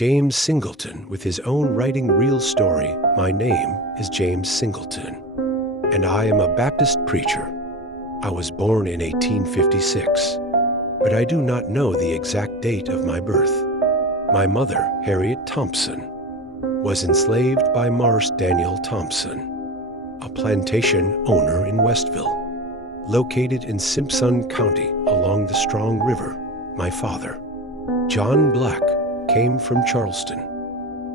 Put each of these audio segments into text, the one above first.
James Singleton, with his own writing real story. My name is James Singleton, and I am a Baptist preacher. I was born in 1856, but I do not know the exact date of my birth. My mother, Harriet Thompson, was enslaved by Marse Daniel Thompson, a plantation owner in Westville, located in Simpson County along the Strong River. My father, John Black, came from Charleston,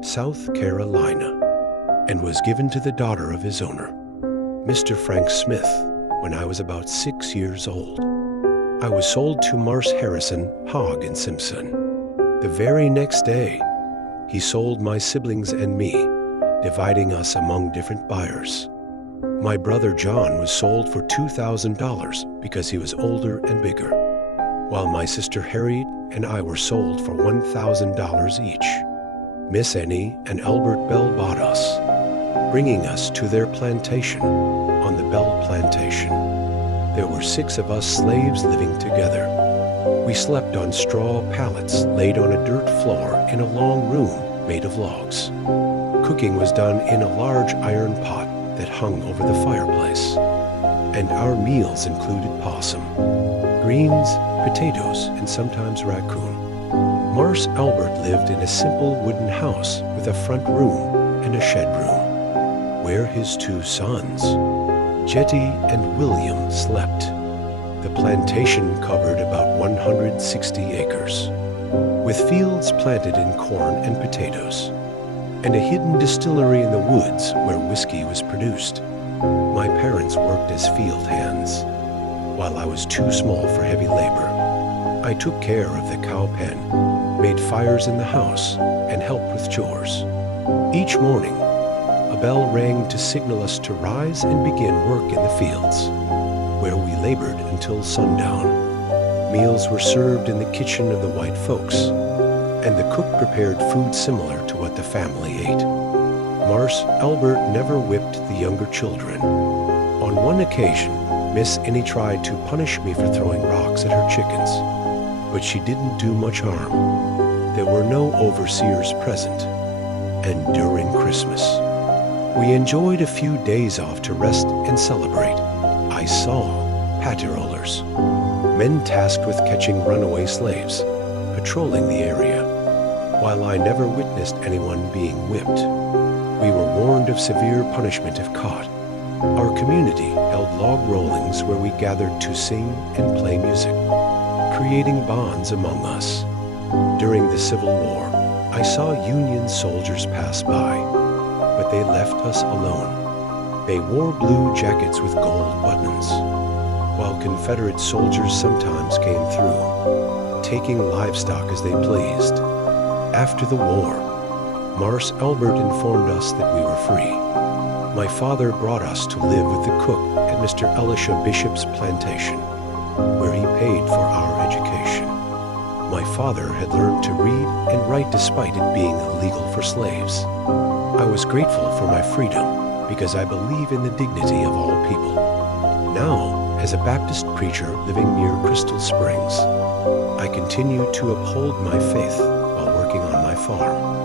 South Carolina, and was given to the daughter of his owner, Mr. Frank Smith, when I was about 6 years old. I was sold to Marse Harrison Hogg in Simpson. The very next day, he sold my siblings and me, dividing us among different buyers. My brother John was sold for $2,000 because he was older and bigger, while my sister Harriet and I were sold for $1,000 each. Miss Annie and Albert Bell bought us, bringing us to their plantation on the Bell Plantation. There were 6 of us slaves living together. We slept on straw pallets laid on a dirt floor in a long room made of logs. Cooking was done in a large iron pot that hung over the fireplace, and our meals included possum, greens, potatoes, and sometimes raccoon. Marse Albert lived in a simple wooden house with a front room and a shed room, where his 2 sons, Jetty and William, slept. The plantation covered about 160 acres, with fields planted in corn and potatoes, and a hidden distillery in the woods where whiskey was produced. My parents worked as field hands, while I was too small for heavy labor. I took care of the cow pen, made fires in the house, and helped with chores. Each morning, a bell rang to signal us to rise and begin work in the fields, where we labored until sundown. Meals were served in the kitchen of the white folks, and the cook prepared food similar to what the family ate. Marse Albert never whipped the younger children. On one occasion, Miss Annie tried to punish me for throwing rocks at her chickens, but she didn't do much harm. There were no overseers present. And during Christmas, we enjoyed a few days off to rest and celebrate. I saw patrollers, men tasked with catching runaway slaves, patrolling the area. While I never witnessed anyone being whipped, we were warned of severe punishment if caught. Our community held log rollings where we gathered to sing and play music, creating bonds among us. During the Civil War, I saw Union soldiers pass by, but they left us alone. They wore blue jackets with gold buttons, while Confederate soldiers sometimes came through, taking livestock as they pleased. After the war, Marse Albert informed us that we were free. My father brought us to live with the cook at Mr. Elisha Bishop's plantation, where he paid for our education. My father had learned to read and write despite it being illegal for slaves. I was grateful for my freedom because I believe in the dignity of all people. Now, as a Baptist preacher living near Crystal Springs, I continue to uphold my faith while working on my farm.